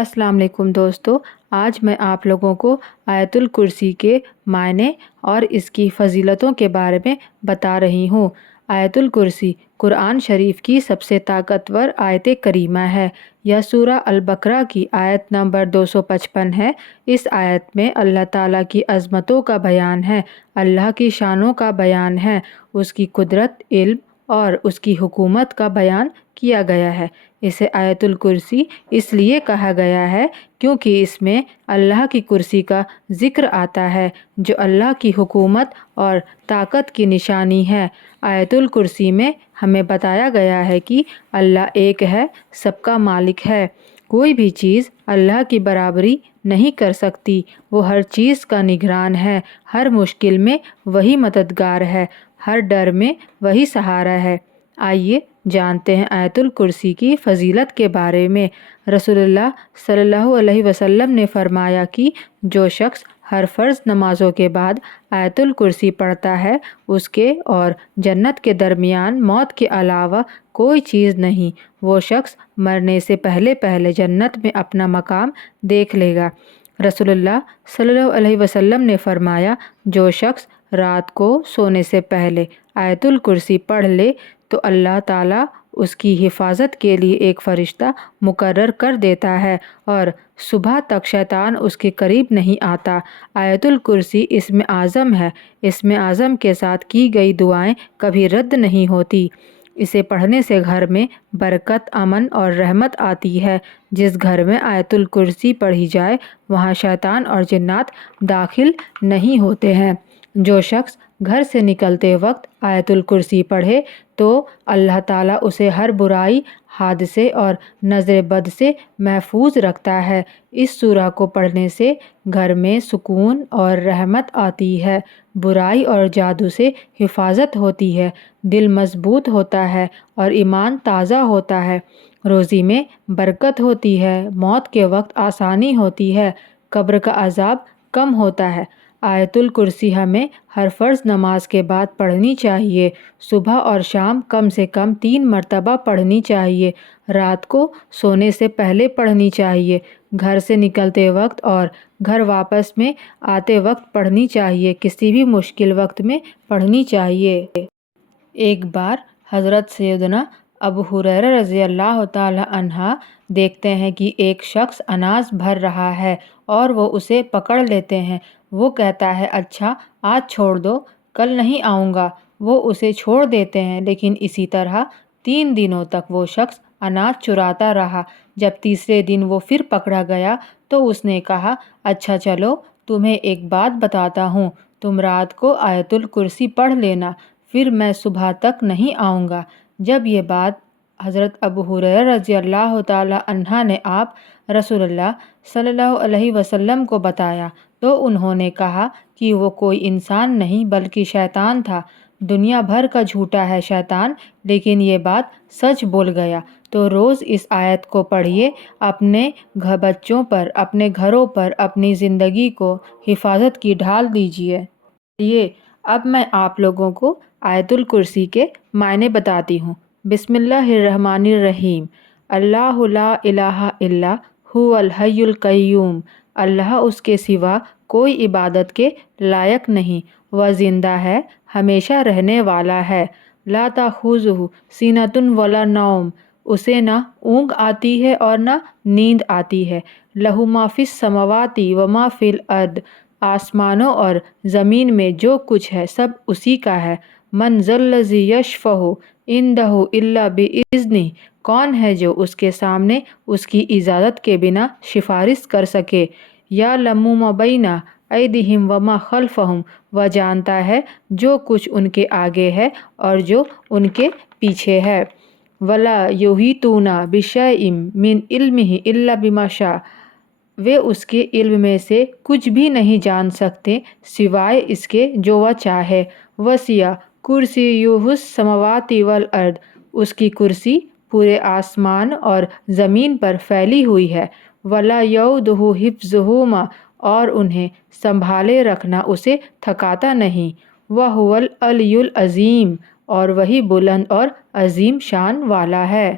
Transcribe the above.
अस्सलाम वालेकुम दोस्तों। आज मैं आप लोगों को आयतुल कुर्सी के मायने और इसकी फ़जीलतों के बारे में बता रही हूँ। आयतुल कुर्सी कुरान शरीफ की सबसे ताकतवर आयत करीमा है। यह सूरा अल बकरा की आयत नंबर 255 है। इस आयत में अल्लाह ताला की अज़मतों का बयान है, अल्लाह की शानों का बयान है, उसकी कुदरत, इल्म और उसकी हुकूमत का बयान किया गया है। इसे आयतुल कुर्सी इसलिए कहा गया है क्योंकि इसमें अल्लाह की कुर्सी का ज़िक्र आता है, जो अल्लाह की हुकूमत और ताकत की निशानी है। आयतुल कुर्सी में हमें बताया गया है कि अल्लाह एक है, सबका मालिक है। कोई भी चीज़ अल्लाह की बराबरी नहीं कर सकती। वो हर चीज़ का निगरान है, हर मुश्किल में वही मददगार है, हर डर में वही सहारा है। आइए जानते हैं आयतुल कुर्सी की फ़जीलत के बारे में। रसूलुल्लाह सल्लल्लाहु अलैहि वसल्लम ने फरमाया कि जो शख्स हर फ़र्ज़ नमाज़ों के बाद आयतुल कुर्सी पढ़ता है, उसके और जन्नत के दरमियान मौत के अलावा कोई चीज़ नहीं। वो शख्स मरने से पहले पहले जन्नत में अपना मकाम देख लेगा। रसूलुल्लाह सल्लल्लाहु अलैहि वसल्लम ने फरमाया, जो शख्स रात को सोने से पहले आयतुल कुर्सी पढ़ ले तो अल्लाह ताला उसकी हिफाजत के लिए एक फ़रिश्ता मुकर्रर कर देता है और सुबह तक शैतान उसके करीब नहीं आता। आयतुल कुर्सी इसमें आज़म है। इसमें आज़म के साथ की गई दुआएं कभी रद्द नहीं होती। इसे पढ़ने से घर में बरकत, अमन और रहमत आती है। जिस घर में आयतुल कुर्सी पढ़ी जाए वहाँ शैतान और जिन्नात दाखिल नहीं होते हैं। जो शख्स घर से निकलते वक्त आयतुल कुर्सी पढ़े तो अल्लाह ताला उसे हर बुराई, हादसे और नज़र बद से महफूज रखता है। इस सूरा को पढ़ने से घर में सुकून और रहमत आती है, बुराई और जादू से हिफाजत होती है, दिल मजबूत होता है और ईमान ताज़ा होता है, रोज़ी में बरकत होती है, मौत के वक्त आसानी होती है, कब्र का अजाब कम होता है। आयतुल कुर्सी हमें हर फ़र्ज़ नमाज के बाद पढ़नी चाहिए। सुबह और शाम कम से कम 3 मरतबा पढ़नी चाहिए। रात को सोने से पहले पढ़नी चाहिए। घर से निकलते वक्त और घर वापस में आते वक्त पढ़नी चाहिए। किसी भी मुश्किल वक्त में पढ़नी चाहिए। एक बार हज़रत सैयदना अबू हुरैरा रज़ी अल्लाह ताला अन्हा देखते हैं कि एक शख्स अनाज भर रहा है और वो उसे पकड़ लेते हैं। वो कहता है, अच्छा आज छोड़ दो, कल नहीं आऊँगा। वो उसे छोड़ देते हैं, लेकिन इसी तरह 3 दिनों तक वो शख्स अनाज चुराता रहा। जब तीसरे दिन वो फिर पकड़ा गया तो उसने कहा, अच्छा चलो तुम्हें एक बात बताता हूँ, तुम रात को आयतुल कुर्सी पढ़ लेना, फिर मैं सुबह तक नहीं आऊँगा। जब ये बात हज़रत अबू हुरैरा रज़ी अल्लाह ताला अन्हा ने आप रसूलुल्लाह सल्लल्लाहु अलैहि वसल्लम को बताया तो उन्होंने कहा कि वो कोई इंसान नहीं बल्कि शैतान था। दुनिया भर का झूठा है शैतान, लेकिन ये बात सच बोल गया। तो रोज़ इस आयत को पढ़िए, अपने बच्चों पर, अपने घरों पर, अपनी ज़िंदगी को हिफाजत की ढाल दीजिए। ये अब मैं आप लोगों को आयतुल कुर्सी के मायने बताती हूँ। बिस्मिल्लाहिर्रहमानिर्रहीम। अल्लाहु ला इलाहा इल्ला हुवल हय्युल क़य्यूम। अल्लाह उसके सिवा कोई इबादत के लायक नहीं, वह ज़िंदा है, हमेशा रहने वाला है। ला ताख़ुज़ुहु सीनतुन वला नौम। उसे न ऊँघ आती है और न नींद आती है। लहु मा फ़िस समावाति व मा फ़िल अर्द। आसमानों और ज़मीन में जो कुछ है सब उसी का है। मन ज़ल्लज़ी यशफ़अहु इंदहु इल्ला बिइज़्निह। कौन है जो उसके सामने उसकी इजाज़त के बिना सिफारिश कर सके। या लम्मु मा बैना ऐदिहिम व मा खल्फ़हुम। वह जानता है जो कुछ उनके आगे है और जो उनके पीछे है। वला युहीतूना बिशैइन मिन इल्मिही इल्ला बिमा शा। वे उसके इल्म में से कुछ भी नहीं जान सकते सिवाय इसके जो वह चाहे। वसिया कुर्सियुहुस समावाति वल अर्द। उसकी कुर्सी पूरे आसमान और ज़मीन पर फैली हुई है। वला यऊदुहु हिफ्ज़ुहुमा। और उन्हें संभाले रखना उसे थकाता नहीं। वहुवल अलियुल अज़ीम। और वही बुलंद और अजीम शान वाला है।